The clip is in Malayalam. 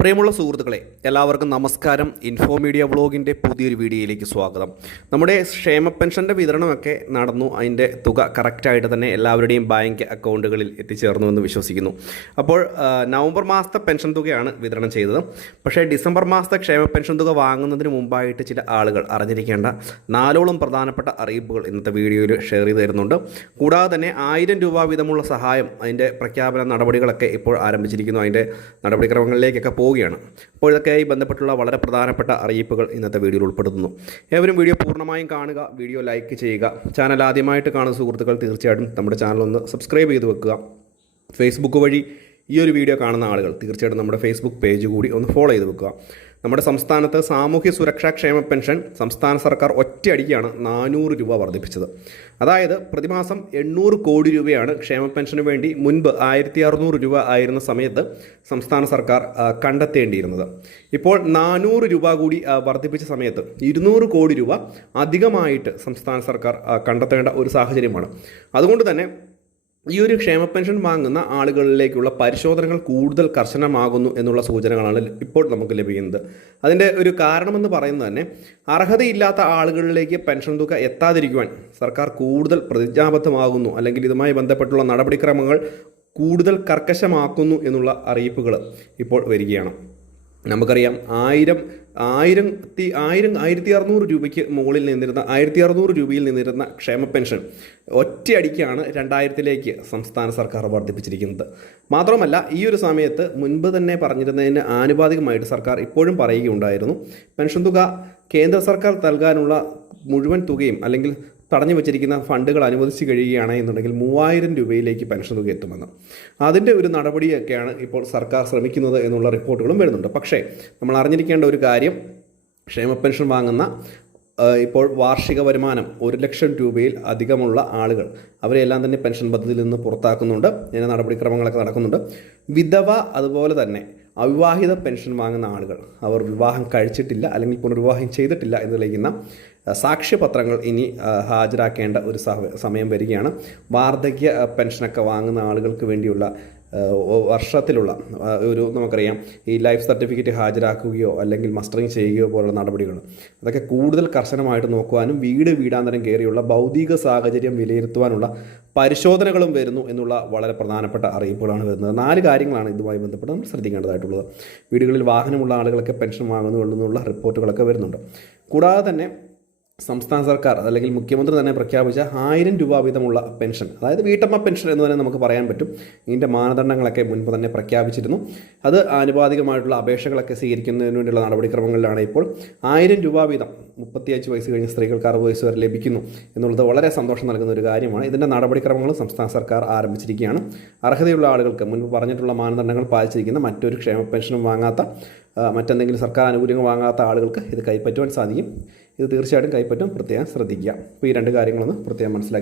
പ്രിയമുള്ള സുഹൃത്തുക്കളെ എല്ലാവർക്കും നമസ്കാരം. ഇൻഫോ മീഡിയ വ്ളോഗിന്റെ പുതിയൊരു വീഡിയോയിലേക്ക് സ്വാഗതം. നമ്മുടെ ക്ഷേമ പെൻഷന്റെ വിതരണമൊക്കെ നടന്നു. അതിന്റെ തുക കറക്റ്റായിട്ട് തന്നെ എല്ലാവരുടെയും ബാങ്ക് അക്കൗണ്ടുകളിൽ എത്തിച്ചേർന്നു എന്ന് വിശ്വസിക്കുന്നു. അപ്പോൾ നവംബർ മാസത്തെ പെൻഷൻ തുകയാണ് വിതരണം ചെയ്തത്. പക്ഷേ ഡിസംബർ മാസത്തെ ക്ഷേമ പെൻഷൻ തുക വാങ്ങുന്നതിന് മുമ്പായിട്ട് ചില ആളുകൾ അറിഞ്ഞിരിക്കേണ്ട നാലോളം പ്രധാനപ്പെട്ട അറിയിപ്പുകൾ ഇന്നത്തെ വീഡിയോയിൽ ഷെയർ ചെയ്ത് തരുന്നുണ്ട്. കൂടാതെ തന്നെ ആയിരം രൂപ വീതമുള്ള സഹായം അതിന്റെ പ്രഖ്യാപന നടപടികളൊക്കെ ഇപ്പോൾ ആരംഭിച്ചിരിക്കുന്നു. അതിന്റെ നടപടിക്രമങ്ങളിലേക്കൊക്കെ പോവുകയാണ്. അപ്പോൾ ഇതൊക്കെയായി ബന്ധപ്പെട്ടുള്ള വളരെ പ്രധാനപ്പെട്ട അറിയിപ്പുകൾ ഇന്നത്തെ വീഡിയോയിൽ ഉൾപ്പെടുത്തുന്നു. ഏവരും വീഡിയോ പൂർണമായും കാണുക വീഡിയോ ലൈക്ക് ചെയ്യുക. ചാനൽ ആദ്യമായിട്ട് കാണുന്ന സുഹൃത്തുക്കൾ തീർച്ചയായിട്ടും നമ്മുടെ ചാനൽ ഒന്ന് സബ്സ്ക്രൈബ് ചെയ്ത് വെക്കുക. ഫേസ്ബുക്ക് വഴി ഈ ഒരു വീഡിയോ കാണുന്ന ആളുകൾ തീർച്ചയായിട്ടും നമ്മുടെ ഫേസ്ബുക്ക് പേജ് കൂടി ഒന്ന് ഫോളോ ചെയ്ത് വെക്കുക. നമ്മുടെ സംസ്ഥാനത്ത് സാമൂഹ്യ സുരക്ഷാ ക്ഷേമ പെൻഷൻ സംസ്ഥാന സർക്കാർ ഒറ്റയടിക്കാണ് നാനൂറ് രൂപ വർദ്ധിപ്പിച്ചത്. അതായത് പ്രതിമാസം എണ്ണൂറ് കോടി രൂപയാണ് ക്ഷേമ പെൻഷന് വേണ്ടി മുൻപ് ആയിരത്തി അറുന്നൂറ് രൂപ ആയിരുന്ന സമയത്ത് സംസ്ഥാന സർക്കാർ കണ്ടെത്തേണ്ടിയിരുന്നത്. ഇപ്പോൾ നാനൂറ് രൂപ കൂടി വർദ്ധിപ്പിച്ച സമയത്ത് ഇരുന്നൂറ് കോടി രൂപ അധികമായിട്ട് സംസ്ഥാന സർക്കാർ കണ്ടെത്തേണ്ട ഒരു സാഹചര്യമാണ്. അതുകൊണ്ട് തന്നെ ഈ ഒരു ക്ഷേമ പെൻഷൻ വാങ്ങുന്ന ആളുകളിലേക്കുള്ള പരിശോധനകൾ കൂടുതൽ കർശനമാകുന്നു എന്നുള്ള സൂചനകളാണ് ഇപ്പോൾ നമുക്ക് ലഭിക്കുന്നത്. അതിന്റെ ഒരു കാരണമെന്ന് പറയുന്നത് തന്നെ അർഹതയില്ലാത്ത ആളുകളിലേക്ക് പെൻഷൻ തുക എത്താതിരിക്കുവാൻ സർക്കാർ കൂടുതൽ പ്രതിജ്ഞാബദ്ധമാകുന്നു അല്ലെങ്കിൽ ഇതുമായി ബന്ധപ്പെട്ടുള്ള നടപടിക്രമങ്ങൾ കൂടുതൽ കർക്കശമാക്കുന്നു എന്നുള്ള അറിയിപ്പുകൾ ഇപ്പോൾ വരികയാണ്. നമുക്കറിയാം ആയിരം ആയിരത്തി ആയിരം ആയിരത്തി അറുന്നൂറ് രൂപയ്ക്ക് മുകളിൽ നിന്നിരുന്ന ആയിരത്തി അറുന്നൂറ് രൂപയിൽ നിന്നിരുന്ന ക്ഷേമ പെൻഷൻ ഒറ്റയടിക്കാണ് രണ്ടായിരത്തിലേക്ക് സംസ്ഥാന സർക്കാർ വർദ്ധിപ്പിച്ചിരിക്കുന്നത്. മാത്രമല്ല ഈ ഒരു സമയത്ത് മുൻപ് തന്നെ പറഞ്ഞിരുന്നതിന് ആനുപാതികമായിട്ട് സർക്കാർ ഇപ്പോഴും പറയുകയുണ്ടായിരുന്നു പെൻഷൻ തുക കേന്ദ്ര സർക്കാർ നൽകാനുള്ള മുഴുവൻ തുകയും അല്ലെങ്കിൽ തടഞ്ഞു വെച്ചിരിക്കുന്ന ഫണ്ടുകൾ അനുവദിച്ചു കഴിയുകയാണ് എന്നുണ്ടെങ്കിൽ മൂവായിരം രൂപയിലേക്ക് പെൻഷൻ തുക എത്തുമെന്ന്. അതിന്റെ ഒരു നടപടിയൊക്കെയാണ് ഇപ്പോൾ സർക്കാർ ശ്രമിക്കുന്നത് എന്നുള്ള റിപ്പോർട്ടുകളും വരുന്നുണ്ട്. പക്ഷേ നമ്മൾ അറിഞ്ഞിരിക്കേണ്ട ഒരു കാര്യം ക്ഷേമ പെൻഷൻ വാങ്ങുന്ന ഇപ്പോൾ വാർഷിക വരുമാനം ഒരു ലക്ഷം രൂപയിൽ അധികമുള്ള ആളുകൾ അവരെല്ലാം തന്നെ പെൻഷൻ പദ്ധതിയിൽ നിന്ന് പുറത്താക്കുന്നുണ്ട്. ഇങ്ങനെ നടപടിക്രമങ്ങളൊക്കെ നടക്കുന്നുണ്ട്. വിധവ അതുപോലെ തന്നെ അവിവാഹിത പെൻഷൻ വാങ്ങുന്ന ആളുകൾ. അവർ വിവാഹം കഴിച്ചിട്ടില്ല അല്ലെങ്കിൽ പുനർവിവാഹം ചെയ്തിട്ടില്ല എന്ന് തെളിയിക്കുന്ന സാക്ഷ്യപത്രങ്ങൾ ഇനി ഹാജരാക്കേണ്ട ഒരു സമയം വരികയാണ്. വാർദ്ധക്യ പെൻഷനൊക്കെ വാങ്ങുന്ന ആളുകൾക്ക് വേണ്ടിയുള്ള വർഷത്തിലുള്ള ഒരു നമുക്കറിയാം ഈ ലൈഫ് സർട്ടിഫിക്കറ്റ് ഹാജരാക്കുകയോ അല്ലെങ്കിൽ മസ്റ്ററിങ് ചെയ്യുകയോ പോലുള്ള നടപടികൾ. അതൊക്കെ കൂടുതൽ കർശനമായിട്ട് നോക്കുവാനും വീട് വീടാന്തരം കയറിയുള്ള ഭൗതിക സാഹചര്യം വിലയിരുത്തുവാനുള്ള പരിശോധനകളും വരുന്നു എന്നുള്ള വളരെ പ്രധാനപ്പെട്ട അറിയിപ്പുകളാണ് വരുന്നത്. നാല് കാര്യങ്ങളാണ് ഇതുമായി ബന്ധപ്പെട്ട് നമ്മൾ ശ്രദ്ധിക്കേണ്ടതായിട്ടുള്ളത്. വീടുകളിൽ വാഹനമുള്ള ആളുകളൊക്കെ പെൻഷൻ വാങ്ങുന്നുണ്ടെന്നുള്ള റിപ്പോർട്ടുകളൊക്കെ വരുന്നുണ്ട്. കൂടാതെ തന്നെ സംസ്ഥാന സർക്കാർ അല്ലെങ്കിൽ മുഖ്യമന്ത്രി തന്നെ പ്രഖ്യാപിച്ച ആയിരം രൂപ വീതമുള്ള പെൻഷൻ അതായത് വീട്ടമ്മ പെൻഷൻ എന്ന് തന്നെ നമുക്ക് പറയാൻ പറ്റും. ഇതിന്റെ മാനദണ്ഡങ്ങളൊക്കെ മുൻപ് തന്നെ പ്രഖ്യാപിച്ചിരുന്നു. അത് ആനുപാതികമായിട്ടുള്ള അപേക്ഷകളൊക്കെ സ്വീകരിക്കുന്നതിന് വേണ്ടിയുള്ള നടപടിക്രമങ്ങളിലാണ് ഇപ്പോൾ. ആയിരം രൂപ വീതം മുപ്പത്തിയഞ്ച് വയസ്സ് കഴിഞ്ഞ സ്ത്രീകൾക്ക് അറുപത് വയസ്സ് വരെ ലഭിക്കുന്നു എന്നുള്ളത് വളരെ സന്തോഷം നൽകുന്ന ഒരു കാര്യമാണ്. ഇതിന്റെ നടപടിക്രമങ്ങൾ സംസ്ഥാന സർക്കാർ ആരംഭിച്ചിരിക്കുകയാണ്. അർഹതയുള്ള ആളുകൾക്ക് മുൻപ് പറഞ്ഞിട്ടുള്ള മാനദണ്ഡങ്ങൾ പാലിച്ചിരിക്കുന്ന മറ്റൊരു ക്ഷേമ പെൻഷനും വാങ്ങാത്ത മറ്റെന്തെങ്കിലും സർക്കാർ ആനുകൂല്യങ്ങൾ വാങ്ങാത്ത ആളുകൾക്ക് ഇത് കൈപ്പറ്റുവാൻ സാധിക്കും. ഇത് തീർച്ചയായിട്ടും കൈപ്പറ്റും. പ്രത്യേകം ശ്രദ്ധിക്കുക. അപ്പോൾ ഈ രണ്ട് കാര്യങ്ങളൊന്ന് പ്രത്യേകം മനസ്സിലാക്കി